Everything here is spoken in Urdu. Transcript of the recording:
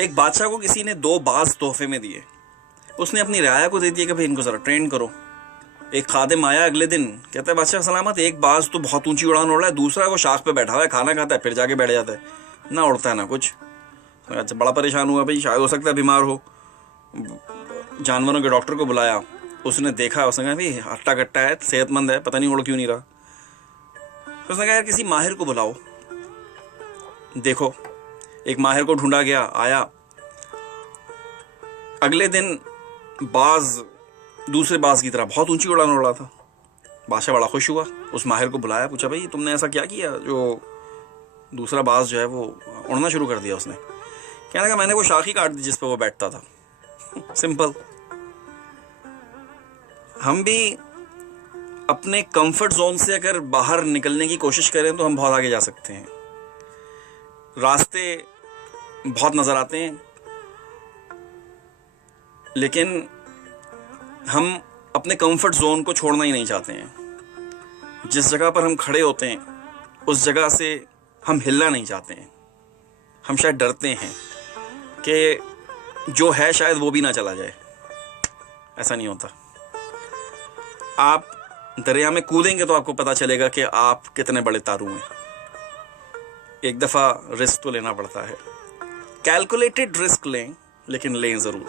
ایک بادشاہ کو کسی نے 2 باز تحفے میں دیے. اس نے اپنی رعایا کو دے دیا کہ بھائی ان کو ذرا ٹرین کرو. ایک خادم آیا اگلے دن, کہتا ہے بادشاہ سلامت, ایک باز تو بہت اونچی اڑان اڑ رہا ہے, دوسرا وہ شاخ پہ بیٹھا ہوا ہے, کھانا کھاتا ہے پھر جا کے بیٹھ جاتا ہے, نہ اڑتا ہے نہ کچھ. اچھا, بڑا پریشان ہوا بھائی, شاید ہو سکتا ہے بیمار ہو. جانوروں کے ڈاکٹر کو بلایا, اس نے دیکھا, اس نے کہا بھائی ہٹا کٹا ہے, صحت مند ہے, پتہ نہیں اڑ کیوں نہیں رہا. اس نے کہا یار کسی ماہر کو بلاؤ. دیکھو ایک ماہر کو ڈھونڈا گیا, آیا. اگلے دن باز دوسرے باز کی طرح بہت اونچی اڑان اڑ رہا تھا. بادشاہ بڑا خوش ہوا, اس ماہر کو بلایا, پوچھا بھائی تم نے ایسا کیا کیا جو دوسرا باز جو ہے وہ اڑنا شروع کر دیا. اس نے کہنے لگا میں نے وہ شاخ ہی کاٹ دی جس پہ وہ بیٹھتا تھا. سمپل. ہم بھی اپنے کمفرٹ زون سے اگر باہر نکلنے کی کوشش کریں تو ہم بہت آگے جا سکتے ہیں. راستے بہت نظر آتے ہیں, لیکن ہم اپنے کمفرٹ زون کو چھوڑنا ہی نہیں چاہتے ہیں. جس جگہ پر ہم کھڑے ہوتے ہیں اس جگہ سے ہم ہلنا نہیں چاہتے ہیں. ہم شاید ڈرتے ہیں کہ جو ہے شاید وہ بھی نہ چلا جائے. ایسا نہیں ہوتا. آپ دریا میں کودیں گے تو آپ کو پتا چلے گا کہ آپ کتنے بڑے تارو ہیں. ایک دفعہ رسک تو لینا پڑتا ہے. کیلکولیٹڈ رسک لیں, لیکن لیں ضرور.